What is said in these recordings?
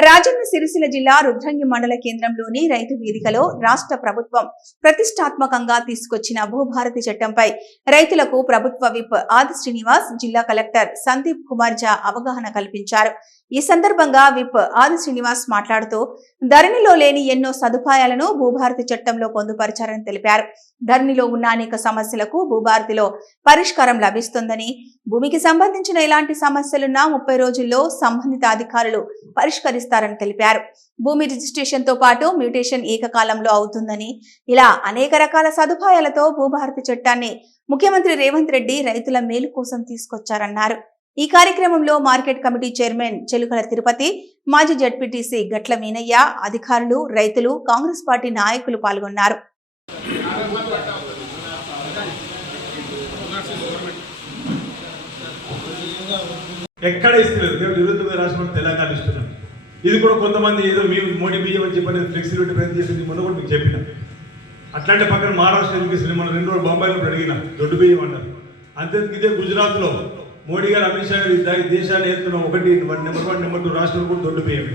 రాజన్న సిరిసిల్ల జిల్లా రుద్రంగి మండల కేంద్రంలోని రైతు వేదికలో రాష్ట్ర ప్రభుత్వం ప్రతిష్టాత్మకంగా తీసుకొచ్చిన భూభారతి చట్టంపై రైతులకు ప్రభుత్వ విప్ ఆది శ్రీనివాస్ జిల్లా కలెక్టర్ సందీప్ కుమార్ జా అవగాహన కల్పించారు. ఈ సందర్భంగా విప్ ఆది శ్రీనివాస్ మాట్లాడుతూ ధరణిలో లేని ఎన్నో సదుపాయాలను భూభారతి చట్టంలో పొందుపరిచారని తెలిపారు. ధరణిలో ఉన్న అనేక సమస్యలకు భూభారతిలో పరిష్కారం లభిస్తుందని భూమికి సంబంధించిన ఎలాంటి సమస్యలున్నా ముప్పై రోజుల్లో సంబంధిత అధికారులు చేస్తారని తెలిపారు. భూమి రిజిస్ట్రేషన్తో పాటు మ్యూటేషన్ ఏకకాలంలో అవుతుందని ఇలా అనేక రకాల సదుపాయాలతో భూభారతి చట్టాన్ని ముఖ్యమంత్రి రేవంత్ రెడ్డి రైతుల మేలు కోసం తీసుకొచ్చారన్నారు. ఈ కార్యక్రమంలో market committee chairman Chelukala Tirupati మాజీ జడ్పీటీసీ గట్ల మీనయ్య అధికారులు రైతులు కాంగ్రెస్ పార్టీ నాయకులు పాల్గొన్నారు. ఎక్కడ ఇస్తలేదు? దేవుడు ఇరవై తొమ్మిది రాష్ట్రంలో తెలంగాణ ఇస్తున్నాను ఇది కూడా కొంతమంది ఏదో మీ మోడీ బియ్యం అని చెప్పి ఫ్లెక్సిబిలిటీ ప్రయత్నం చేసింది. మొన్న కూడా మీకు చెప్పిన. అట్లాంటి పక్కన మహారాష్ట్ర ఎడ్యుకేషన్ మన రెండు రోజులు బొంబాయిలో అడిగిన. దొడ్డు బియ్యం అంటారు అంతేందుకు ఇదే గుజరాత్లో మోడీ గారు అమిత్ షా గారు ఈ దేశాన్ని ఏరుతున్నాం ఒకటి నెంబర్ వన్ నెంబర్ టూ రాష్ట్రం కూడా దొడ్డు బియ్యం.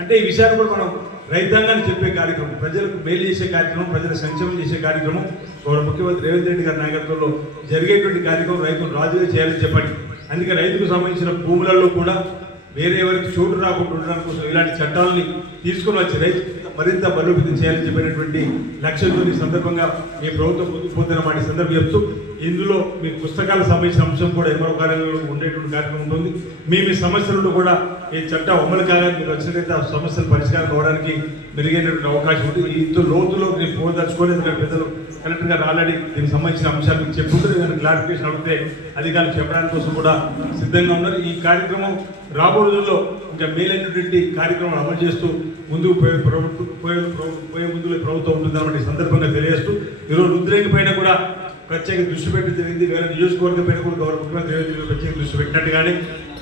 అంటే ఈ విషయాన్ని కూడా మనం రైతాంగాన్ని చెప్పే కార్యక్రమం ప్రజలకు మేలు చేసే కార్యక్రమం ప్రజల సంక్షేమం చేసే కార్యక్రమం గౌరవ ముఖ్యమంత్రి రేవంత్ రెడ్డి గారి నాయకత్వంలో జరిగేటువంటి కార్యక్రమం రైతులు రాజుగా చేయాలని చెప్పండి. అందుకే రైతుకు సంబంధించిన భూములలో కూడా వేరే ఎవరికి చోటు రాకుండా ఉండడం కోసం ఇలాంటి చట్టాలని తీసుకుని వచ్చి రైతు మరింత బలోపేతం చేయాలని చెప్పినటువంటి లక్ష్యంతో ఈ సందర్భంగా మీ ప్రభుత్వం ముందుకు పోతున్న సందర్భం చెప్తూ ఇందులో మీ పుస్తకాలకు సంబంధించిన అంశం కూడా ఎంఆర్ఓ కార్యాలయంలో ఉండేటువంటి కార్యక్రమం ఉంటుంది. మీ మీ సమస్యలను కూడా ఈ చట్టం అమలు కాగా మీరు వచ్చినట్లయితే ఆ సమస్యలు పరిష్కారం కావడానికి మెరుగైనటువంటి అవకాశం ఉంది ఇంత లోతులో నేను పోదలుచుకోలేదు ఎందుకంటే పెద్దలు కరెక్ట్గా గారు ఆల్రెడీ దీనికి సంబంధించిన అంశాలు మీకు చెప్పుకుంటే ఏదైనా క్లారిఫికేషన్ అడిగితే అధికారులు చెప్పడానికి కోసం కూడా సిద్ధంగా ఉన్నారు. ఈ కార్యక్రమం రాబో రోజుల్లో ఇంకా మేలైనటువంటి కార్యక్రమాలు అమలు చేస్తూ ముందుకు పోయే ప్రభుత్వం పోయే పోయే ముందులో ప్రభుత్వం ఉంటుందన్నమాట ఈ సందర్భంగా తెలియజేస్తూ. ఈరోజు రుద్రేకి పైన కూడా ప్రత్యేక దృష్టి పెట్టి జరిగింది. వేరే నియోజకవర్గ పైన కూడా గౌరవ ముఖ్యమంత్రి ప్రత్యేక దృష్టి పెట్టినట్టుగానే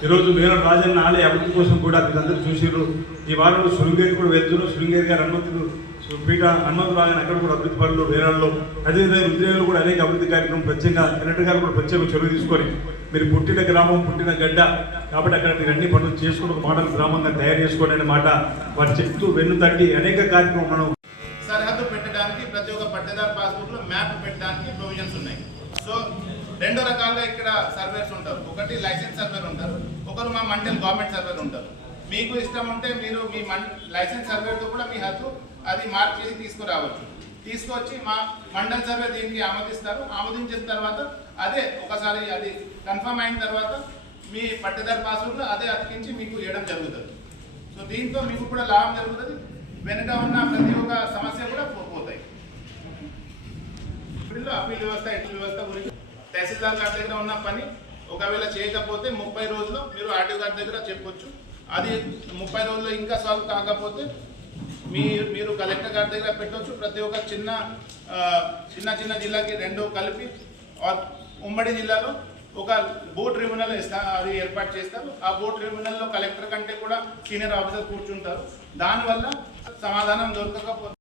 ఈరోజు వేరే రాజన్న ఆలయ అభివృద్ధి కోసం కూడా మీరందరూ చూసిర్రు. ఈ వారంలో శృంగేరి కూడా వెళ్తున్నాం శృంగేరి గారు హనుమంతుడు పీఠ హనుమంతు అక్కడ కూడా అభివృద్ధి పనులు వేరాల్లో అదేవిధంగా రుద్రేలో కూడా అనేక అభివృద్ధి కార్యక్రమం ప్రత్యేకంగా కలెక్టర్ గారు కూడా ప్రత్యేక చొరవ తీసుకొని మీరు పుట్టిన గ్రామం పుట్టిన గడ్డ కాబట్టి అక్కడ మీరు అన్ని పనులు చేసుకుని ఒక మోడల్ గ్రామంగా తయారు చేసుకోండి అనే మాట వారు చెప్తూ వెన్ను తట్టి అనేక కార్యక్రమం మనం ప్రతి ఒక్క పట్టేదారు పాస్బుక్లో మ్యాప్ పెట్టడానికి ప్రొవిజన్స్ ఉన్నాయి. సో రెండు రకాలుగా ఇక్కడ సర్వేస్ ఉంటారు. ఒకటి లైసెన్స్ సర్వేర్ ఉంటారు. ఒకరు మా మండల్ గవర్నమెంట్ సర్వేర్ ఉంటారు. మీకు ఇష్టం ఉంటే మీరు మీ మన్ లైసెన్స్ సర్వేతో కూడా మీ హద్దు అది మార్క్ చేసి తీసుకురావచ్చు. తీసుకొచ్చి మా మండల్ సర్వే దీనికి ఆమోదిస్తారు. ఆమోదించిన తర్వాత అదే ఒకసారి అది కన్ఫర్మ్ అయిన తర్వాత మీ పట్టేదారు పాస్బుక్లో అదే అతికించి మీకు ఇవ్వడం జరుగుతుంది. సో దీంతో మీకు కూడా లాభం జరుగుతుంది. వెనుక ఉన్న ప్రతి ఒక్క సమస్య కూడా పో- అప్పీల్ వ్యవస్థ ఎట్ల వ్యవస్థ గురించి తహసీల్దార్ గారి దగ్గర ఉన్న పని. ఒకవేళ చేయకపోతే ముప్పై రోజులు మీరు ఆర్టీఓ గారి దగ్గర చెప్పొచ్చు. అది ముప్పై రోజులు ఇంకా సాల్వ్ కాకపోతే మీ మీరు కలెక్టర్ గారి దగ్గర పెట్టొచ్చు. ప్రతి ఒక్క చిన్న చిన్న చిన్న జిల్లాకి రెండు కలిపి ఉమ్మడి జిల్లాలో ఒక బోట్ ట్రిబ్యునల్ ఇస్తా అది ఏర్పాటు చేస్తారు. ఆ బోట్ ట్రిబ్యునల్లో కలెక్టర్ కంటే కూడా సీనియర్ ఆఫీసర్ కూర్చుంటారు. దానివల్ల సమాధానం దొరకకపోతే